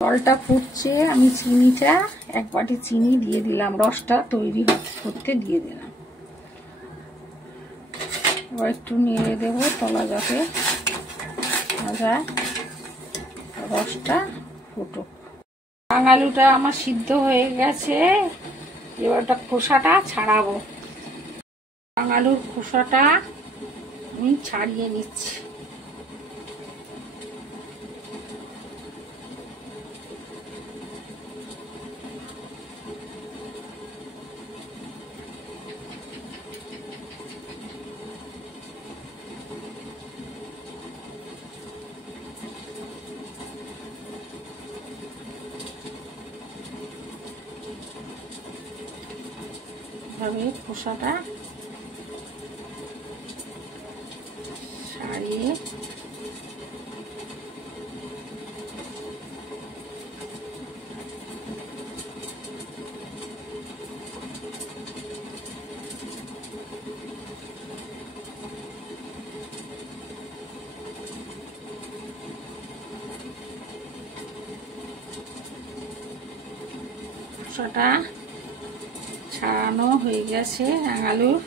জলটা ফুটছে, আমি চিনিটা 1 বাটি চিনি দিয়ে দিলাম, রসটা তৈরি করতে দিয়ে দিলাম। এবার একটু নেড়ে দেবো তলা যাতে যায়, রসটা ফুটুক। আলুটা আমার সিদ্ধ হয়ে গেছে, এবার ওটা খোসাটা ছাড়াবো। আলুর খোসাটা আমি ছাড়িয়ে নিচ্ছি। খোসাটা ছাড়িয়ে খোসাটা ছাড়ানো হয়ে গেছে আলুর।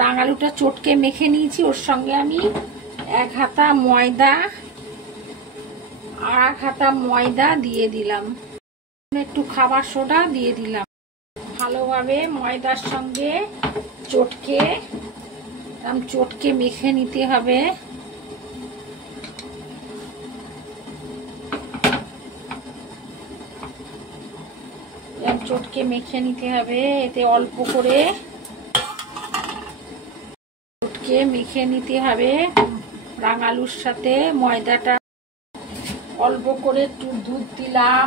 রাঙালুটা চটকে মেখে নিয়েছি, ওর সঙ্গে আমি 1 হাতা ময়দা আর 1 হাতা ময়দা দিয়ে দিলাম, একটু খাবার সোডা দিয়ে দিলাম। ভালোভাবে ময়দার সঙ্গে চটকে মেখে নিতে হবে। চটকে মেখে নিতে হবে, এতে অল্প করে চটকে মেখে নিতে হবে। রাঙালুর সাথে ময়দাটা অল্প করে একটু দুধ দিলাম,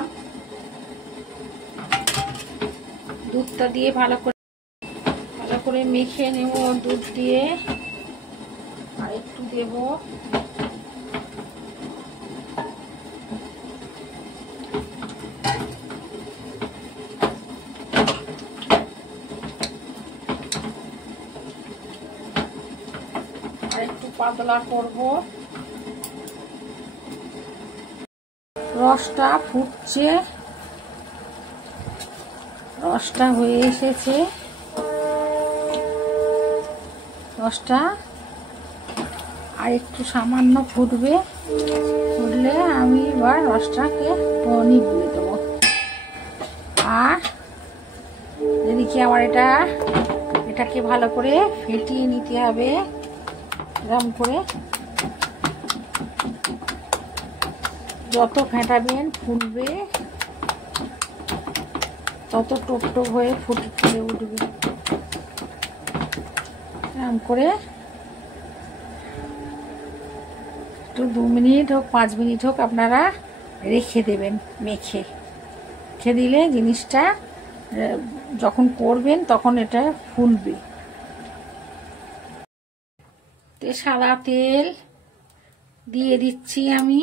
দুধটা দিয়ে ভালো করে মেখে নেব। দুধ দিয়ে আর একটু দেব, আর একটু পাতলা করব। রসটা ফুটছে, রসটা হয়ে এসেছে। রসটা আর একটু সামান্য ফুটবে, ফুটলে আমি এবার রসটাকে নিভিয়ে দেবো। আর এদিকে আমার এটাকে ভালো করে ফেটিয়ে নিতে হবে। এরকম করে যত ফেটাবেন ফুলবে, তত টোপ হয়ে ফুটে উঠবে। এরকম করে একটু 2 মিনিট হোক 5 মিনিট হোক আপনারা রেখে দেবেন। রেখে দিলে জিনিসটা যখন করবেন তখন এটা ফুলবে। সাদা তেল দিয়ে দিচ্ছি আমি।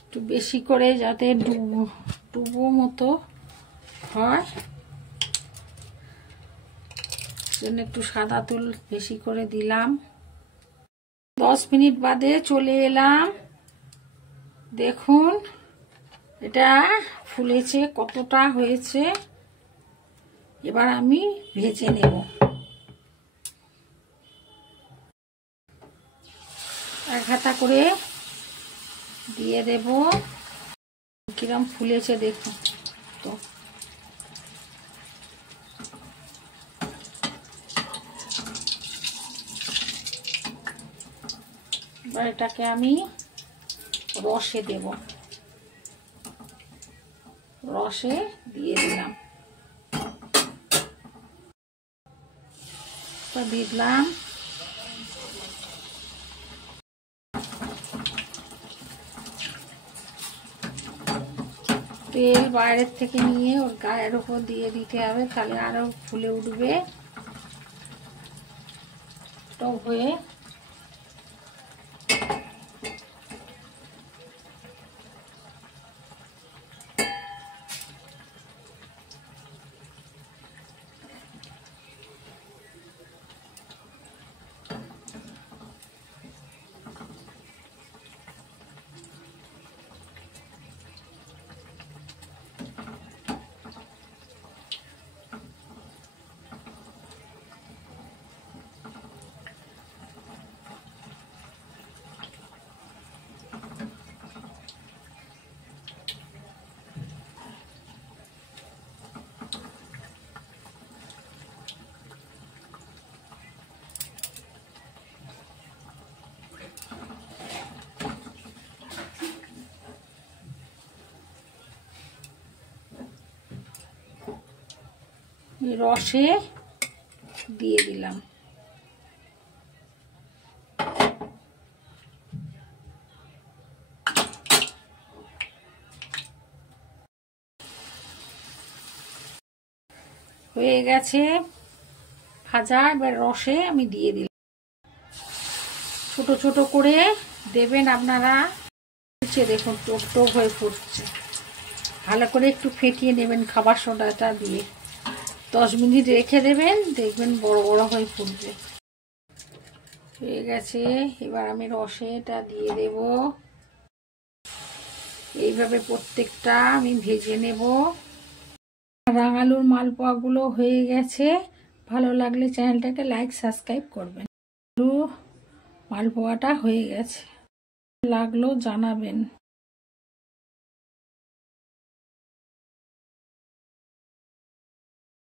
একটু বেশি করে যাতে ডুবো মতো হয়, জন্য একটু সাদা তেল বেশি করে দিলাম। 10 মিনিট বাদে চলে এলাম, দেখুন এটা ফুলেছে, কতটা হয়েছে। এবার আমি ভেজে নেব। 1 হাতা করে দিয়ে দেব। কিরম ফুলেছে দেখুন তো। এবার এটাকে আমি রসে দেব, রসে দিয়ে দিলাম। দিলাম তেল বাইরের থেকে নিয়ে ওর গায়ের উপর দিয়ে দিতে হবে, তাহলে আরো ফুলে উঠবে টক হয়ে। রসে দিয়ে দিলাম। হয়ে গেছে ভাজা, এবার রসে আমি দিয়ে দিলাম। ছোট ছোট করে দেবেন আপনারা। দেখুন টোপ টোপ হয়ে ফুটছে। ভালো করে একটু ফেটিয়ে নেবেন খাবার সোডাটা দিয়ে। 10 মিনিট রেখে দেবেন, দেখবেন বড় বড় হয়ে ফুটবে। হয়ে গেছে, এবার আমি রসে এটা দিয়ে দেব। এইভাবে প্রত্যেকটা আমি ভেজে নেব। রাঙালুর মালপোয়াগুলো হয়ে গেছে। ভালো লাগলে চ্যানেলটাকে লাইক সাবস্ক্রাইব করবেন। মালপোয়াটা হয়ে গেছে, লাগলো জানাবেন।